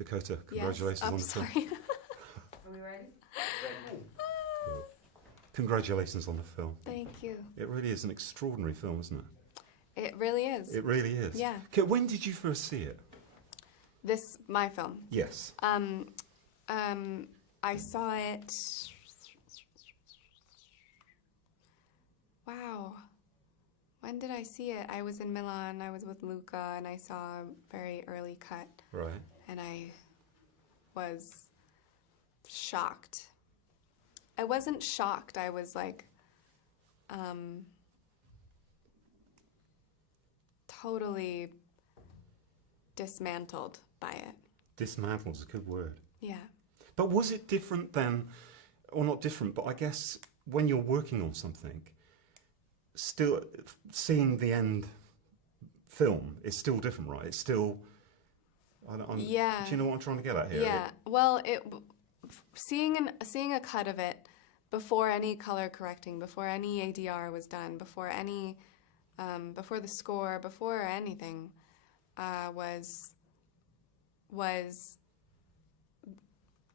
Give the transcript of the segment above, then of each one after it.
Dakota, congratulations on the film. Are we ready? Congratulations on the film. Thank you. It really is an extraordinary film, isn't it? It really is. It really is. Yeah. Okay, when did you first see it? My film. Yes. I saw it. Wow. When did I see it? I was in Milan. I was with Luca, and I saw a very early cut. Right. And I was shocked. I wasn't shocked. I was like, totally dismantled by it. Dismantled is a good word. Yeah. But was it different then, or not different, but I guess when you're working on something, still seeing the end film is still different, right? It's still, yeah. Do you know what I'm trying to get at here? Yeah. Well, seeing a cut of it before any color correcting, before any ADR was done, before the score, before anything, was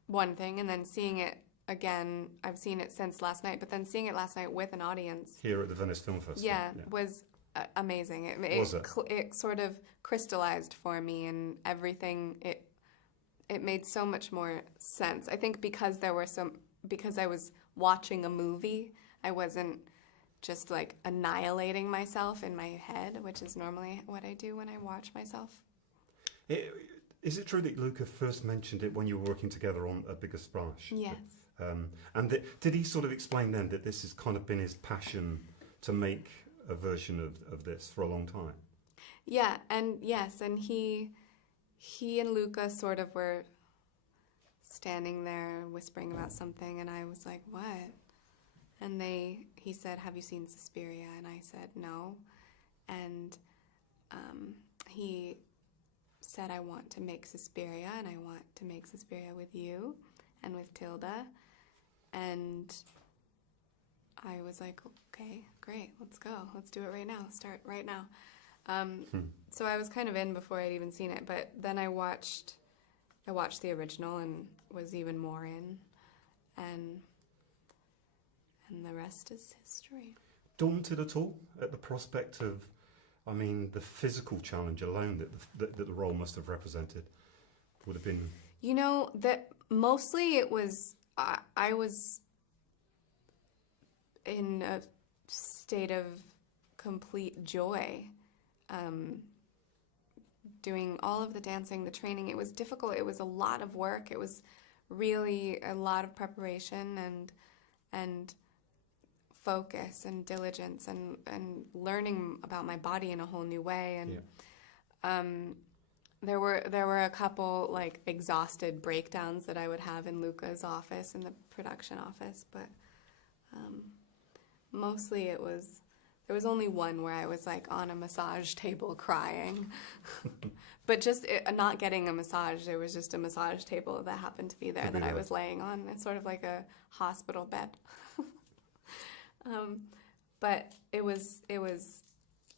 one thing, and then seeing it again, I've seen it since last night, but then seeing it last night with an audience Here at the Venice Film Festival. yeah. Was amazing. It sort of crystallized for me, and everything, it made so much more sense. I think because I was watching a movie, I wasn't just like annihilating myself in my head, which is normally what I do when I watch myself. Is it true that Luca first mentioned it when you were working together on A Bigger Splash? Yes. And did he sort of explain then that this has kind of been his passion to make a version of this for a long time? Yeah, and yes, and he and Luca sort of were standing there whispering about something, and I was like, what? And he said, have you seen Suspiria? And I said, no. And he said, I want to make Suspiria, and I want to make Suspiria with you and with Tilda. And I was like, okay, great, let's go. Let's do it right now. Start right now. So I was kind of in before I'd even seen it, but then I watched the original and was even more in, and the rest is history. Daunted at all at the prospect of, I mean, the physical challenge alone that the role must have represented would have been... You know, that mostly it was, I was in a state of complete joy, doing all of the dancing, the training. It was difficult. It was a lot of work. It was really a lot of preparation and focus and diligence and learning about my body in a whole new way. And yeah. There were a couple like exhausted breakdowns that I would have in Luca's office, in the production office, but mostly there was only one where I was like on a massage table crying, but just not getting a massage. There was just a massage table that happened to be there that I was laying on. It's sort of like a hospital bed. But it was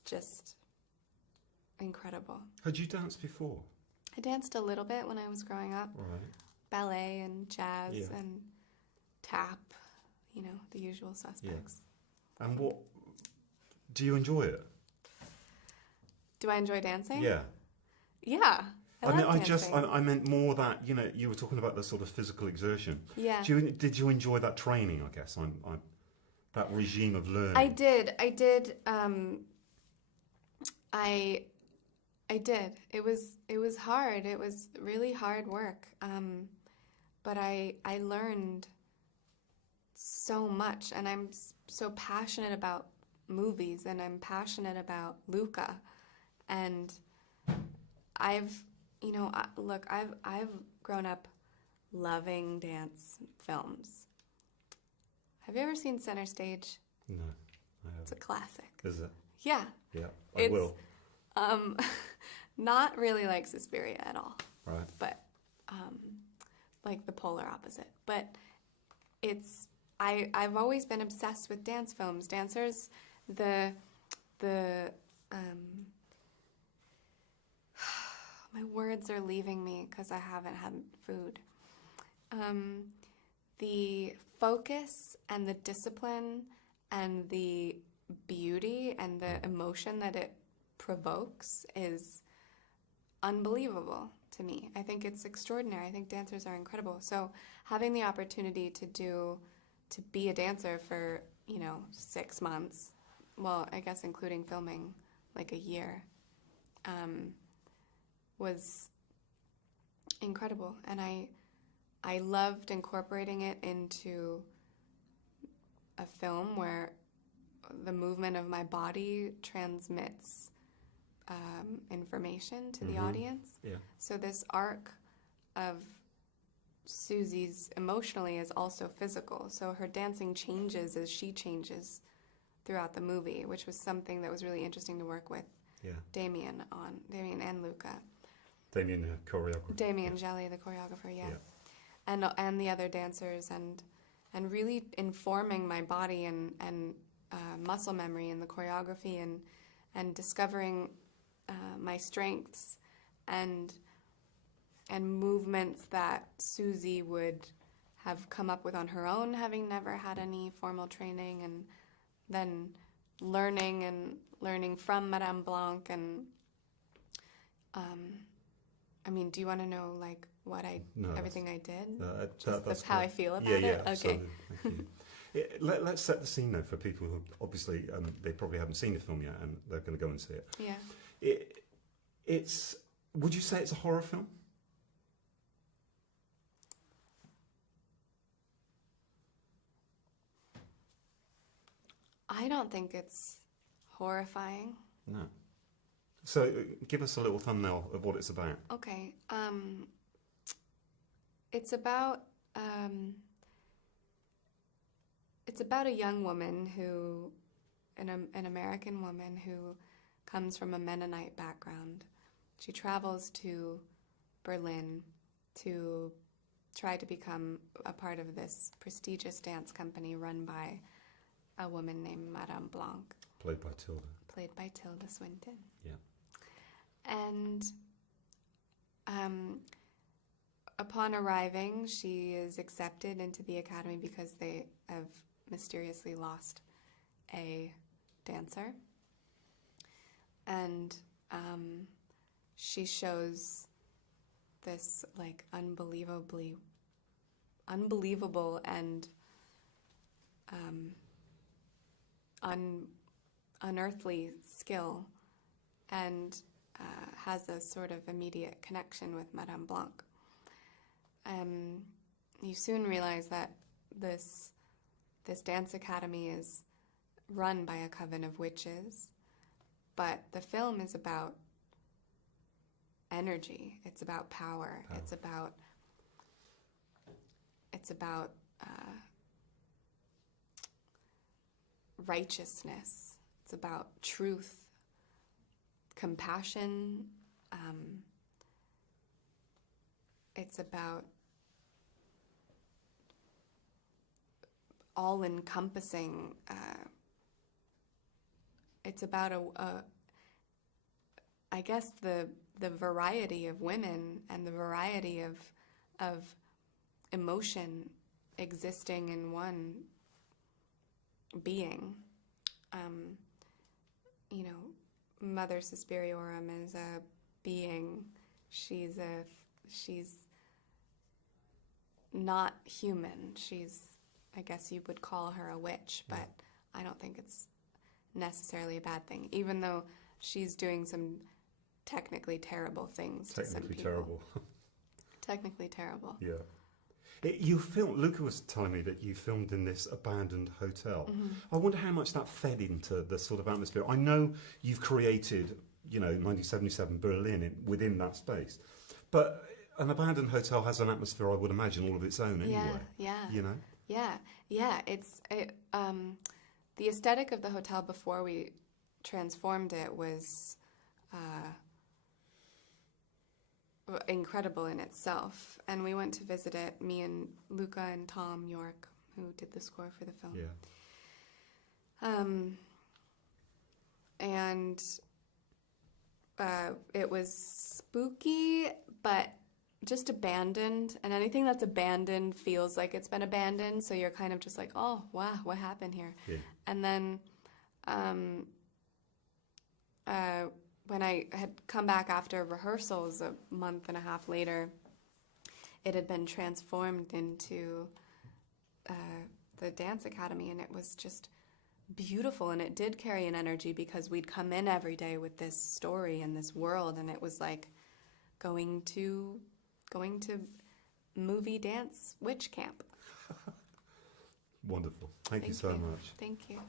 just incredible. Had you danced before? I danced a little bit when I was growing up. Right. Ballet and jazz and tap, you know, the usual suspects. Yeah. And what, do you enjoy it? Do I enjoy dancing? Yeah. Yeah. I love dancing. I meant more that, you know, you were talking about the sort of physical exertion. Yeah. Did you enjoy that training, I guess? That regime of learning. I did. I did. It was hard. It was really hard work. But I learned so much, and I'm so passionate about movies, and I'm passionate about Luca, and I've grown up loving dance films. Have you ever seen Center Stage? No, I haven't. It's a classic. Is it? Yeah. Yeah, I will. Not really like Suspiria at all. Right. But like the polar opposite. But I've always been obsessed with dance films. Dancers, my words are leaving me because I haven't had food. The focus and the discipline and the beauty and the emotion that it provokes is unbelievable to me. I think it's extraordinary. I think dancers are incredible. So having the opportunity to be a dancer for, 6 months, well, I guess including filming, like a year, was incredible. And I loved incorporating it into a film where the movement of my body transmits information to the audience. Yeah. So this arc of Susie's emotionally is also physical. So her dancing changes as she changes throughout the movie, which was something that was really interesting to work with Damien and Luca. Damien, the choreographer. Damien Jelly, the choreographer, and the other dancers, and really informing my body and muscle memory in the choreography and discovering my strengths and movements that Susie would have come up with on her own, having never had any formal training, and then learning from Madame Blanc. And do you want to know what everything I did? That's how I feel about it. Yeah, okay. Absolutely. Thank you. Let's set the scene though for people who obviously they probably haven't seen the film yet and they're going to go and see it. Yeah. It's. Would you say it's a horror film? I don't think it's horrifying. No. So give us a little thumbnail of what it's about. Okay. It's about a young woman an American woman who comes from a Mennonite background. She travels to Berlin to try to become a part of this prestigious dance company run by a woman named Madame Blanc. Played by Tilda. Played by Tilda Swinton. Yeah. And upon arriving, she is accepted into the academy because they have mysteriously lost a dancer. And she shows this unbelievable and unearthly skill, and has a sort of immediate connection with Madame Blanc. You soon realize that this dance academy is run by a coven of witches, but the film is about energy. It's about power. It's about righteousness. It's about truth, compassion. It's about all-encompassing. It's about I guess the variety of women and the variety of emotion existing in one being. Mother Suspiriorum is a being. She's not human. I guess you would call her a witch, but I don't think it's necessarily a bad thing, even though she's doing some technically terrible things to some people. Technically terrible. Yeah. Luca was telling me that you filmed in this abandoned hotel. Mm-hmm. I wonder how much that fed into the sort of atmosphere. I know you've created, 1977 Berlin within that space, but an abandoned hotel has an atmosphere, I would imagine, all of its own anyway. Yeah. It's the aesthetic of the hotel before we transformed it was incredible in itself, and we went to visit it, me and Luca and Tom York, who did the score for the film. And it was spooky, but just abandoned. And anything that's abandoned feels like it's been abandoned. So you're kind of just like, oh, wow, what happened here? Yeah. And then when I had come back after rehearsals a month and a half later, it had been transformed into the dance academy, and it was just beautiful, and it did carry an energy because we'd come in every day with this story and this world, and it was like going to movie dance witch camp. Wonderful. Thank you so much. Thank you.